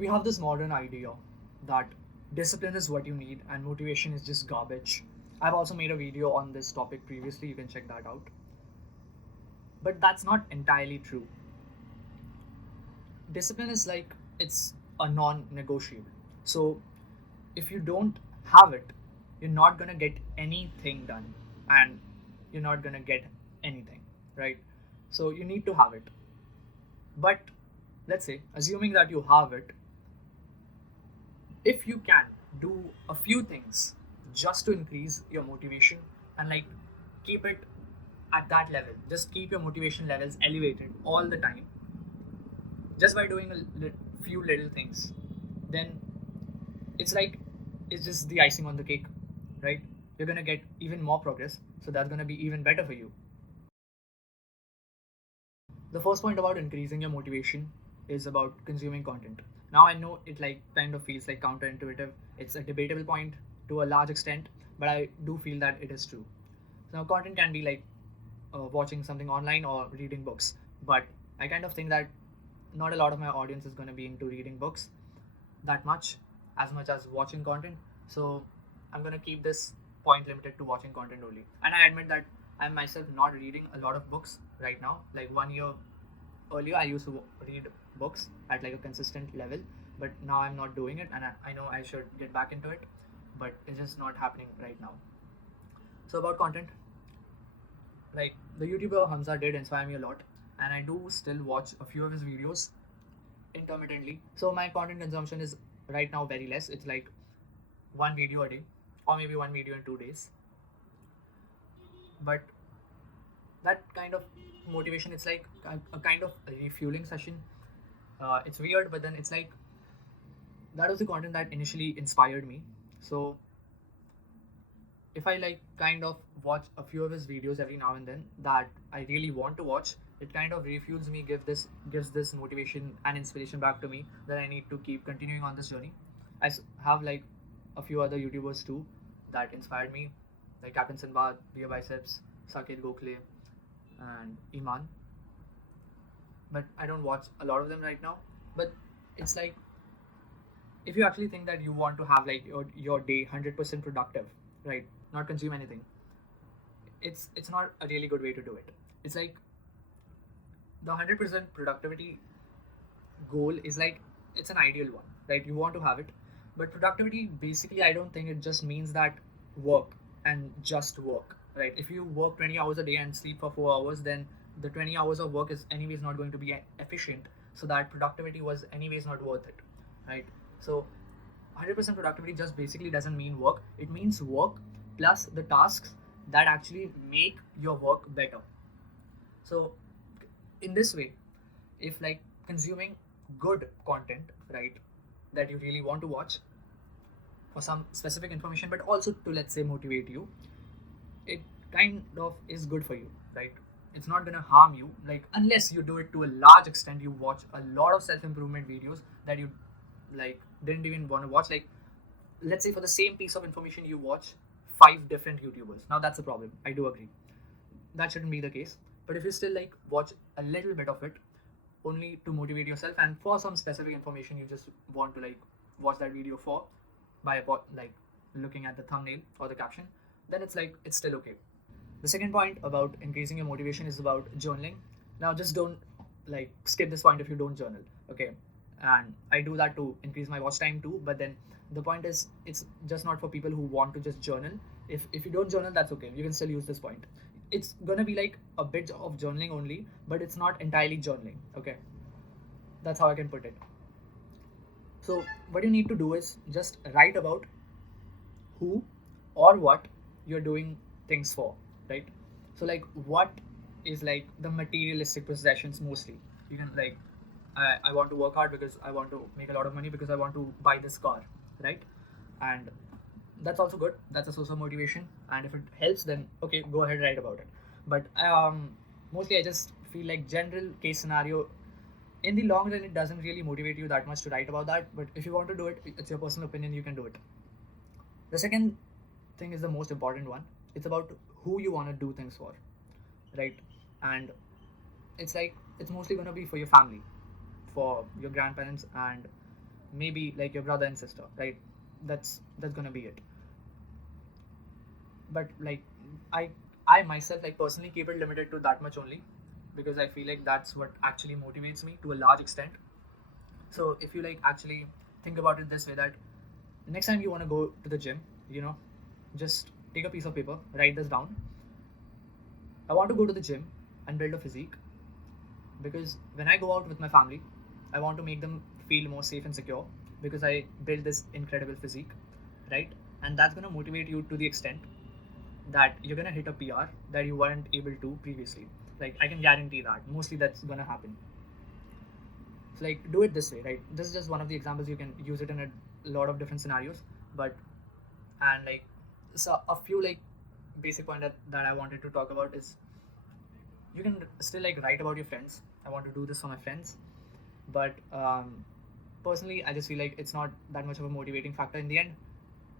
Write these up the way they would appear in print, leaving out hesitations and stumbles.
We have this modern idea that discipline is what you need and motivation is just garbage. I've also made a video on this topic previously, you can check that out. But that's not entirely true. Discipline is like it's a non negotiable. So if you don't have it, you're not gonna get anything done and you're not gonna get anything, right? So you need to have it. But let's say, assuming that you have it, if you can do a few things just to increase your motivation and like keep it at that level, just keep your motivation levels elevated all the time, just by doing few little things, then it's like it's just the icing on the cake, right? You're gonna get even more progress, so that's gonna be even better for you. The first point about increasing your motivation is about consuming content. Now I know it like kind of feels like counterintuitive. It's a debatable point to a large extent, but I do feel that it is true. Now content can be like watching something online or reading books, but I kind of think that not a lot of my audience is going to be into reading books that much as watching content. So I'm going to keep this point limited to watching content only. And I admit that I'm myself not reading a lot of books right now. Like 1 year earlier, I used to read books at like a consistent level, but now I'm not doing it, and I know I should get back into it, but it's just not happening right now. So about content, like the YouTuber Hamza did inspire me a lot, and I do still watch a few of his videos intermittently. So my content consumption is right now very less. It's like one video a day, or maybe one video in 2 days. But that kind of motivation, it's like a kind of refueling session. It's weird, but then it's like that was the content that initially inspired me. So if I like kind of watch a few of his videos every now and then that I really want to watch, it kind of refuels me, gives this motivation and inspiration back to me that I need to keep continuing on this journey. Have like a few other YouTubers too that inspired me, like Captain Sinbad, Beer Biceps, Saket Gokhale, and Iman. But I don't watch a lot of them right now. But it's like if you actually think that you want to have like your day 100% productive, right? Not consume anything. It's not a really good way to do it. It's like the 100% productivity goal is like it's an ideal one, right? You want to have it, but productivity basically I don't think it just means that work and just work, right? If you work 20 hours a day and sleep for 4 hours, then the 20 hours of work is anyways not going to be efficient, so that productivity was anyways not worth it, right? So 100% productivity just basically doesn't mean work. It means work plus the tasks that actually make your work better. So in this way, if like consuming good content, right, that you really want to watch for some specific information, but also to, let's say, motivate you, it kind of is good for you, right? It's not gonna harm you, like unless you do it to a large extent. You watch a lot of self-improvement videos that you like didn't even want to watch. Like let's say for the same piece of information you watch five different YouTubers. Now that's a problem. I do agree. That shouldn't be the case. But if you still like watch a little bit of it only to motivate yourself and for some specific information you just want to like watch that video for by like looking at the thumbnail or the caption, then it's like it's still okay. The second point about increasing your motivation is about journaling. Now just don't like skip this point if you don't journal, okay? And I do that to increase my watch time too, but then the point is it's just not for people who want to just journal. If you don't journal, that's okay, you can still use this point. It's gonna be like a bit of journaling only, but it's not entirely journaling, okay? That's how I can put it. So what you need to do is just write about who or what you're doing things for, right? So like what is like the materialistic possessions mostly. You can like I want to work hard because I want to make a lot of money because I want to buy this car, right? And that's also good. That's a source of motivation, and if it helps, then okay, go ahead, write about it. But mostly I just feel like general case scenario, in the long run it doesn't really motivate you that much to write about that, but if you want to do it, it's your personal opinion, you can do it. The second thing is the most important one. It's about who you want to do things for, right? And it's like it's mostly going to be for your family, for your grandparents, and maybe like your brother and sister, right? That's gonna be it. But like i I myself like personally keep it limited to that much only, because I feel like that's what actually motivates me to a large extent. So if you like actually think about it this way, that next time you want to go to the gym, you know, just take a piece of paper, write this down. I want to go to the gym and build a physique, because when I go out with my family, I want to make them feel more safe and secure, because I built this incredible physique, right? And that's gonna motivate you to the extent that you're gonna hit a PR that you weren't able to previously. Like I can guarantee that mostly that's gonna happen. So like do it this way, right? This is just one of the examples. You can use it in a lot of different scenarios, but and like so a few like basic point that I wanted to talk about is you can still like write about your friends. I want to do this for my friends, but personally I just feel like it's not that much of a motivating factor in the end.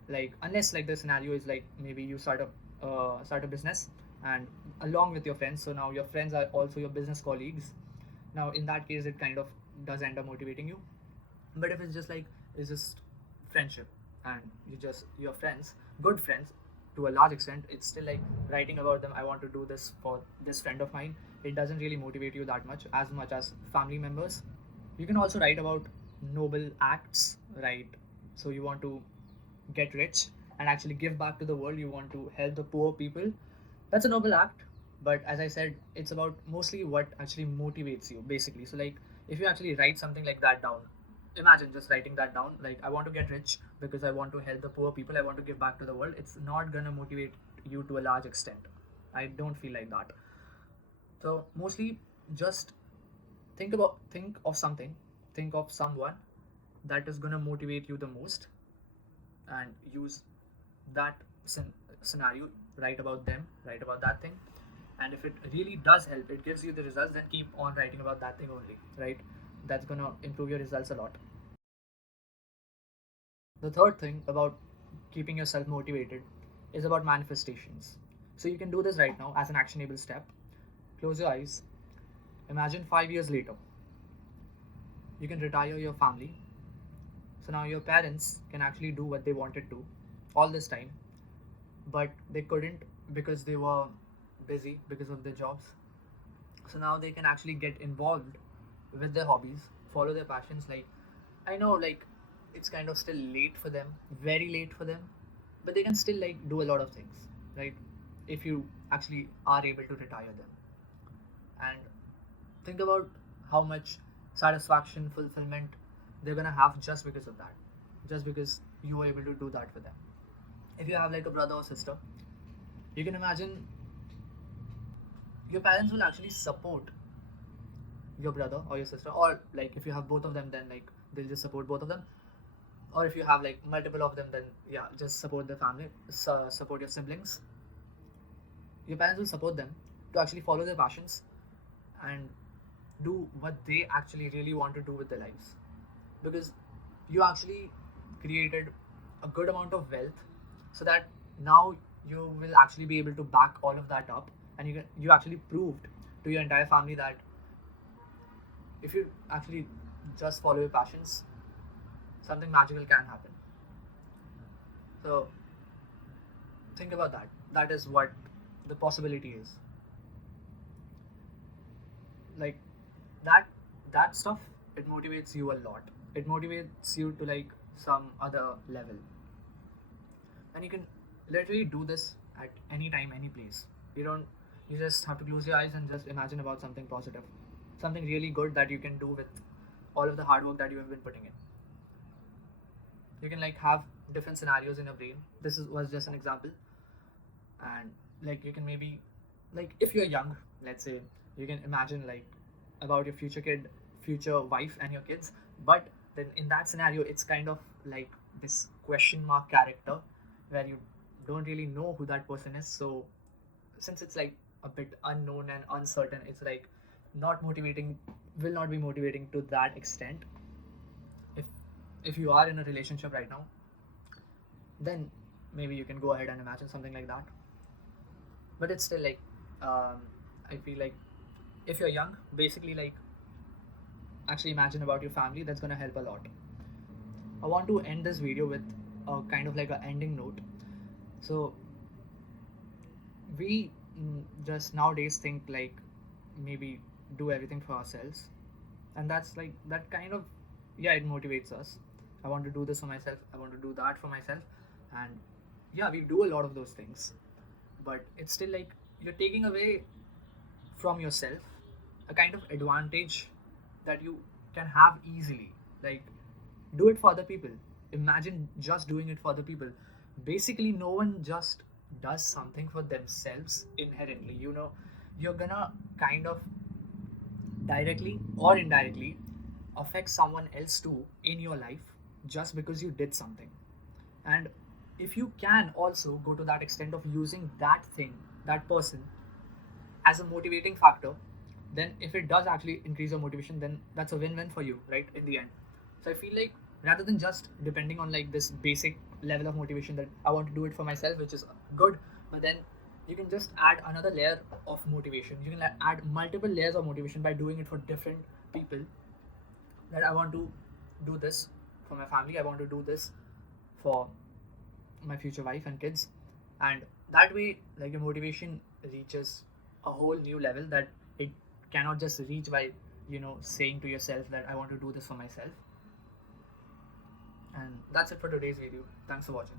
Like unless like the scenario is like maybe you start a business and along with your friends, so now your friends are also your business colleagues. Now in that case it kind of does end up motivating you. But if it's just like it's just friendship and you just your friends, good friends, to a large extent, it's still like writing about them. I want to do this for this friend of mine. It doesn't really motivate you that much as family members. You can also write about noble acts, right? So you want to get rich and actually give back to the world. You want to help the poor people. That's a noble act. But as I said, it's about mostly what actually motivates you, basically. So like if you actually write something like that down, imagine just writing that down, like I want to get rich because I want to help the poor people, I want to give back to the world. It's not gonna motivate you to a large extent. I don't feel like that. So mostly just think of something, think of someone that is gonna motivate you the most, and use that scenario, write about them, write about that thing. And if it really does help, it gives you the results, then keep on writing about that thing only, right? That's gonna improve your results a lot. The third thing about keeping yourself motivated is about manifestations. So you can do this right now as an actionable step. Close your eyes. Imagine 5 years later, you can retire your family. So now your parents can actually do what they wanted to all this time, but they couldn't because they were busy because of their jobs. So now they can actually get involved with their hobbies, follow their passions. Like I know like it's kind of still late for them, very late for them, but they can still like do a lot of things, right? If you actually are able to retire them. And think about how much satisfaction, fulfillment they're gonna have just because of that, just because you were able to do that for them. If you have like a brother or sister, you can imagine your parents will actually support your brother or your sister, or like if you have both of them, then like they'll just support both of them. Or if you have like multiple of them, then yeah, just support the family, support your siblings. Your parents will support them to actually follow their passions and do what they actually really want to do with their lives, because you actually created a good amount of wealth, so that now you will actually be able to back all of that up. And you actually proved to your entire family that if you actually just follow your passions, something magical can happen. So think about that. That is what the possibility is. Like that that stuff, it motivates you a lot. It motivates you to like some other level. And you can literally do this at any time, any place. You just have to close your eyes and just imagine about something positive, something really good that you can do with all of the hard work that you have been putting in. You can like have different scenarios in your brain. Was just an example. And like you can maybe, like if you're young, let's say, you can imagine like about your future wife and your kids. But then in that scenario, it's kind of like this question mark character where you don't really know who that person is. So since it's like a bit unknown and uncertain, it's like not motivating, will not be motivating to that extent. If if you are in a relationship right now, then maybe you can go ahead and imagine something like that. But it's still like, I feel like if you're young, basically like actually imagine about your family. That's going to help a lot. I want to end this video with a kind of like an ending note. So we just nowadays think like maybe do everything for ourselves, and that's like that kind of, yeah, it motivates us. I want to do this for myself, I want to do that for myself, and yeah, we do a lot of those things, but it's still like you're taking away from yourself a kind of advantage that you can have easily. Like, do it for other people. Imagine just doing it for other people. Basically, no one just does something for themselves inherently. You're gonna kind of directly or indirectly affect someone else too in your life just because you did something. And if you can also go to that extent of using that thing, that person, as a motivating factor, then if it does actually increase your motivation, then that's a win-win for you, right? In the end. So I feel like rather than just depending on like this basic level of motivation that I want to do it for myself, which is good, but then you can just add another layer of motivation. You can add multiple layers of motivation by doing it for different people. That I want to do this for my family, I want to do this for my future wife and kids, and that way like your motivation reaches a whole new level that it cannot just reach by saying to yourself that I want to do this for myself. And that's it for today's video. Thanks for watching.